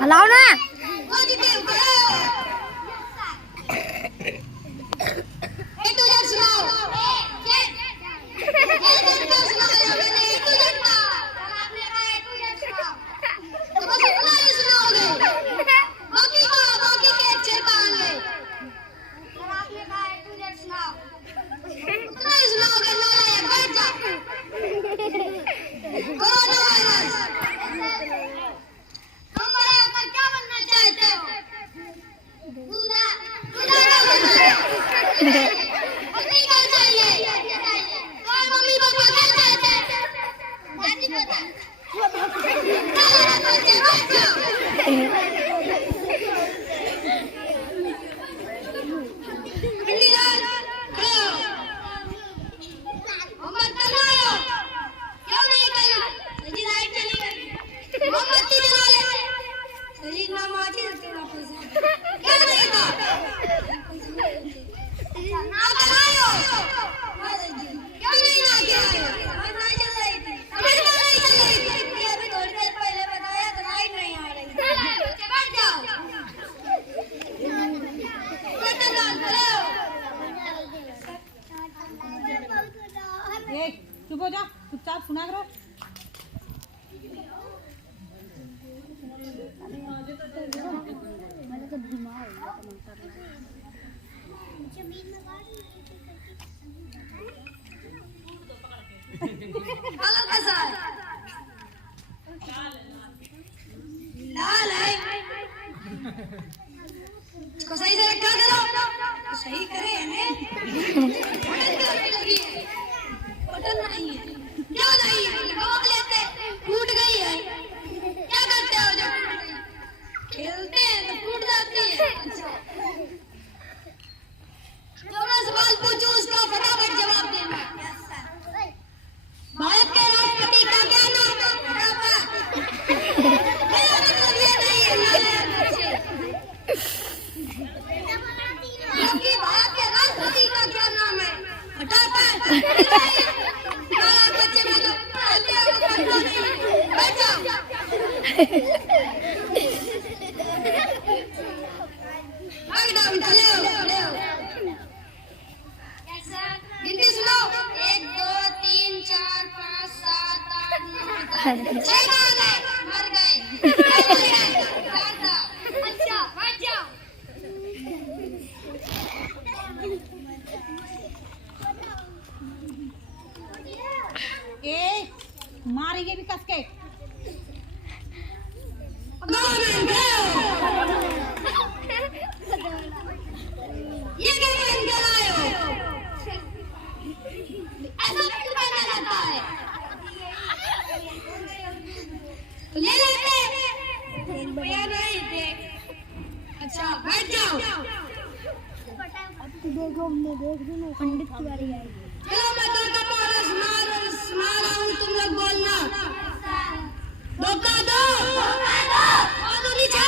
हलाओ ना। चुप हो जा, चुपचाप सुना करो। लाल है, इसको सही से रखा करो, सही करे बटन नहीं है, क्यों नहीं है? लोग लेते टूट गई है, क्या करते हो जब खेलते हैं तो टूट जाती है। जो मैं सवाल पूछूं उसका फटाफट जवाब देना। भारत के राष्ट्रपति का क्या नाम है? फटाफट। मेरा मतलब ये नहीं है कि भारत के राष्ट्रपति का क्या नाम है? फटाफट। बच्चे में जो पढ़ते हैं वो पढ़ता नहीं है। बैठ जाओ। गिनती सुनो। 1 2 3 4 5 7 8 9 10 6 मर गए। अच्छा बैठ जाओ। ए मारेंगे भी कस के। ये क्या पहन कर आए हो? ऐसा क्यों पहना जाता है? तो ले लेते। भैया नहीं थे। अच्छा बैठ जाओ। अब तो देखो हमने देख दी ना पंडित की बारी आई। चलो मैं तो का पहला सुना रहा हूँ, तुम लोग बोलना। धोखा दो। और नीचे।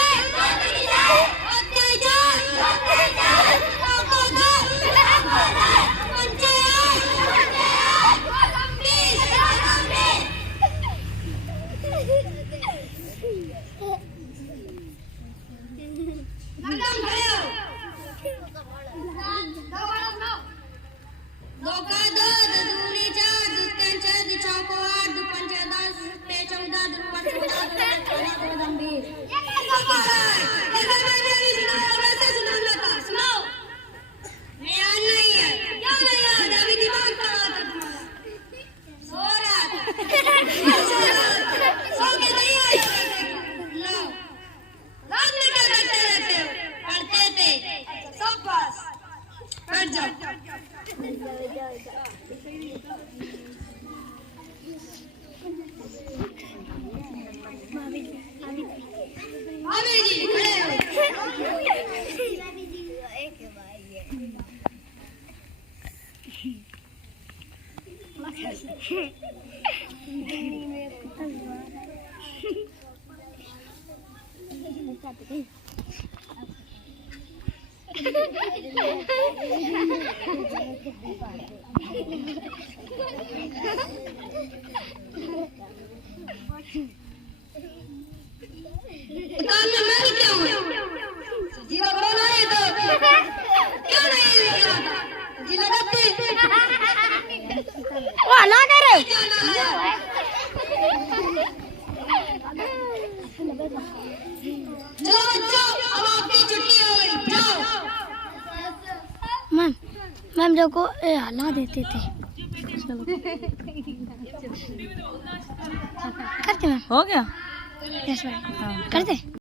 दुकान में चलो बच्चों, अब आपकी छुट्टी हो गई, जाओ। मैम जो को हला देते थे। करते मैम। हो गया। यस मैम करते।